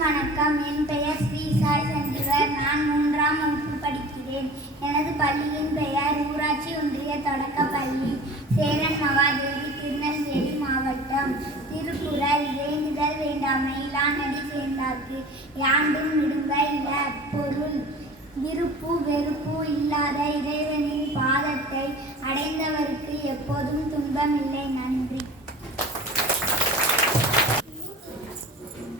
வணக்கம். என் பெயர் ஸ்ரீ சாய் சந்திரர். நான் 3ஆம் வகுப்பு படிக்கிறேன். எனது பள்ளியின் பெயர் ஊராட்சி ஒன்றிய தொடக்கப்பள்ளி, சேரன் மகாதேவி, திருநெல்வேலி மாவட்டம். திருக்குறள். வேண்டுதல் வேண்டாமை இலானடி சேர்ந்தார்க்கு யாண்டும் விடும்ப இல. பொருள்: விருப்பு வெறுப்பு இல்லாத இறைவனின் பாதத்தை அடைந்தவருக்கு எப்போதும் துன்பமில்லை. நன்றி.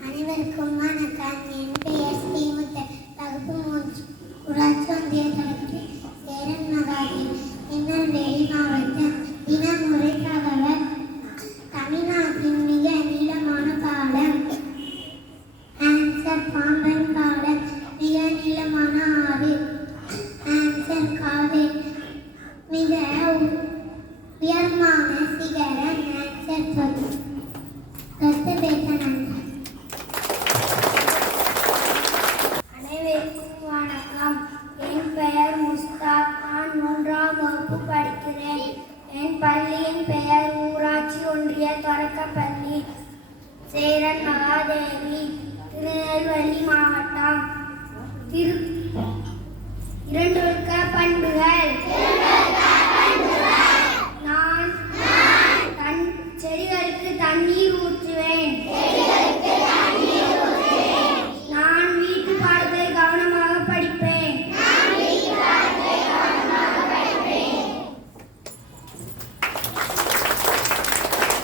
அனைவருக்கும் வணக்கம். என் பெயர் ஸ்ரீமுத்தன். வகுப்பு 3, ஊராட்சி ஒன்றிய தொடக்கப்பள்ளி, சேரன் மகாதேவி, திருநெல்வேலி மாவட்டம். தினமுறை தகவல்: தமிழ்நாட்டின் மிக நீளமான பாலம். ஆன்சர்: பாம்பன் பாலம். மிக நீளமான ஆறு. ஆன்சர்: காவேரி. மிக உயரமான சிகரம். ஆன்சர்: தொத்தபேத்தனம். அனைவருக்கும் வணக்கம். என் பெயர் முஸ்தாக். நான் 3ஆம் வகுப்பு படிக்கிறேன். என் பள்ளியின் பெயர் ஊராட்சி ஒன்றிய தொடக்கப்பள்ளி, சேரன் மகாதேவி, திருநெல்வேலி மாவட்டம். இரண்டொழுக்க பண்புகள்.